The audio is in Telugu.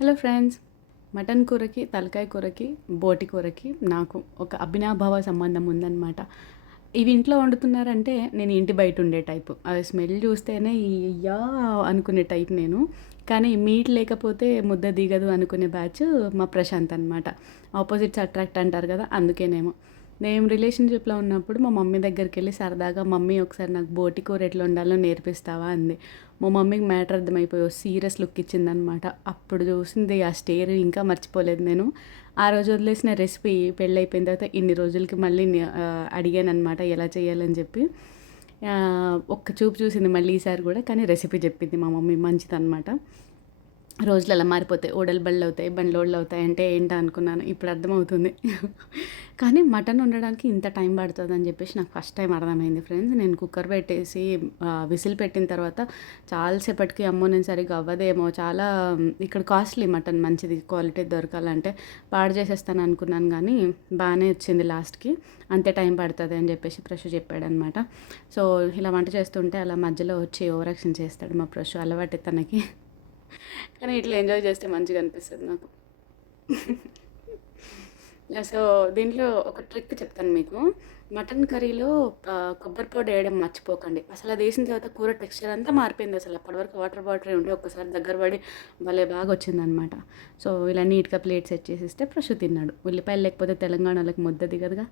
Hello friends. మటన్ కూరకి, తలకాయ కూరకి, బోటి కూరకి నాకు ఒక అభినాభావ సంబంధం ఉందన్నమాట. ఇవి ఇంట్లో వండుతున్నారంటే నేను ఇంటి బయట ఉండే టైపు. అది స్మెల్ చూస్తేనే యా అనుకునే టైప్ నేను. కానీ మీట్ లేకపోతే ముద్ద దిగదు అనుకునే బ్యాచ్ మా ప్రశాంత్ అనమాట. ఆపోజిట్స్ అట్రాక్ట్ అంటారు కదా, అందుకేనేమో. నేను రిలేషన్‌షిప్‌లో ఉన్నప్పుడు మా మమ్మీ దగ్గరికెళ్ళి సరదాగా మమ్మీ ఒకసారి నాకు బోటి కూర ఎట్లా వండాలో నేర్పిస్తావా అంది. మా మమ్మీకి మ్యాటర్ అర్థమైపోయి ఓ సీరియస్ లుక్ ఇచ్చిందనమాట. అప్పుడు చూసింది ఆ స్టేర్ ఇంకా మర్చిపోలేదు నేను. ఆ రోజు వదిలేసిన రెసిపీ పెళ్ళైపోయిన తర్వాత ఇన్ని రోజులకి మళ్ళీ అడిగాననమాట ఎలా చేయాలని చెప్పి. ఒక్క చూపు చూసింది మళ్ళీ ఈసారి కూడా. కానీ రెసిపీ చెప్పింది మా మమ్మీ, మంచిదనమాట. రోజులు అలా మారిపోతాయి. ఓడలు బళ్ళవుతాయి, బండ్లోళ్ళు అవుతాయి అంటే ఏంటా అనుకున్నాను. ఇప్పుడు అర్థమవుతుంది. కానీ మటన్ వండడానికి ఇంత టైం పడుతుందని చెప్పేసి నాకు ఫస్ట్ టైం అర్థమైంది ఫ్రెండ్స్. నేను కుక్కర్ పెట్టేసి విసిల్ పెట్టిన తర్వాత చాలాసేపటికి అమ్మో నేను సరిగ్గా అవ్వదేమో, చాలా ఇక్కడ కాస్ట్లీ మటన్, మంచిది క్వాలిటీ దొరకాలంటే పాడు చేసేస్తాను అనుకున్నాను. కానీ బాగానే వచ్చింది లాస్ట్కి. అంతే టైం పడుతుంది అని చెప్పేసి ప్రశు చెప్పాడనమాట. సో ఇలా వంట చేస్తుంటే అలా మధ్యలో వచ్చి ఓవర్ యాక్షన్ చేస్తాడు మా ప్రశు, అలవాటే తనకి. కానీ ఇట్లా ఎంజాయ్ చేస్తే మంచిగా అనిపిస్తుంది నాకు. సో దీంట్లో ఒక ట్రిక్ చెప్తాను మీకు. మటన్ కర్రీలో కొబ్బరి పొడి వేయడం మర్చిపోకండి. అసలు అది వేసిన తర్వాత కూర టెక్స్చర్ అంతా మారిపోయింది. అసలు అప్పటివరకు వాటర్ వాటరే ఉండి ఒక్కసారి దగ్గర పడి భలే బాగా వచ్చిందనమాట. సో ఇలా నీట్గా ప్లేట్ సెట్ చేసిస్తే ప్రశు తిన్నాడు. ఉల్లిపాయలు లేకపోతే తెలంగాణలోకి ముద్ద దిగదుగా.